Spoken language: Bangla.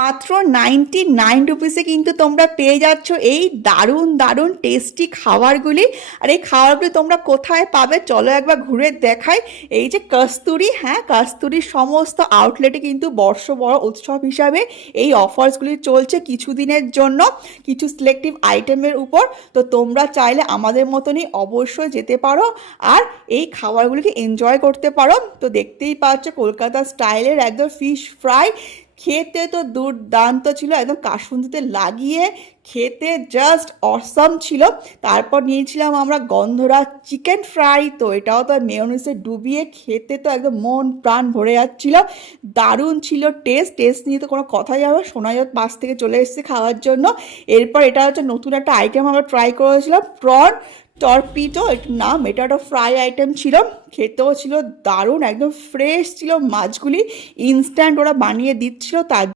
মাত্র 99 রুপিসে কিন্তু তোমরা পেয়ে যাচ্ছ এই দারুণ দারুণ টেস্টি খাবারগুলি। আর এই খাবারগুলি তোমরা কোথায় পাবে চলো একবার ঘুরে দেখাই। এই যে কস্তুরি, হ্যাঁ কস্তুরির সমস্ত আউটলেটে কিন্তু বর্ষ বড় উৎসব হিসাবে এই অফার্সগুলি চলছে কিছুদিনের জন্য কিছু সিলেক্টিভ আইটেমের উপর। তো তোমরা চাইলে আমাদের মতনই অবশ্যই যেতে পারো আর এই খাবারগুলিকে এনজয় করতে পারো। তো দেখতেই পাচ্ছ কলকাতা স্টাইলের একদম ফিশ ফ্রাই, খেতে তো দুর্দান্ত ছিল, একদম কাসুন্দিতে লাগিয়ে খেতে জাস্ট অসম ছিল। তারপর নিয়েছিলাম আমরা গন্ধরাজ চিকেন ফ্রাই, তো এটাও তো মেয়োনিজে ডুবিয়ে খেতে তো একদম মন প্রাণ ভরে যাচ্ছিল, দারুণ ছিল টেস্ট। টেস্ট নিয়ে তো কোনো কথাই হবে, সোনাইয়ার পাশ থেকে চলে এসেছে খাওয়ার জন্য। এরপর এটা হচ্ছে নতুন একটা আইটেম আমরা ট্রাই করেছিলাম, প্রন টর্পিডো এটার নাম। এটা একটা ফ্রাই আইটেম ছিল, খেতেও ছিল দারুণ, একদম ফ্রেশ ছিল মাছগুলি, ইনস্ট্যান্ট ওরা বানিয়ে দিচ্ছিল। তার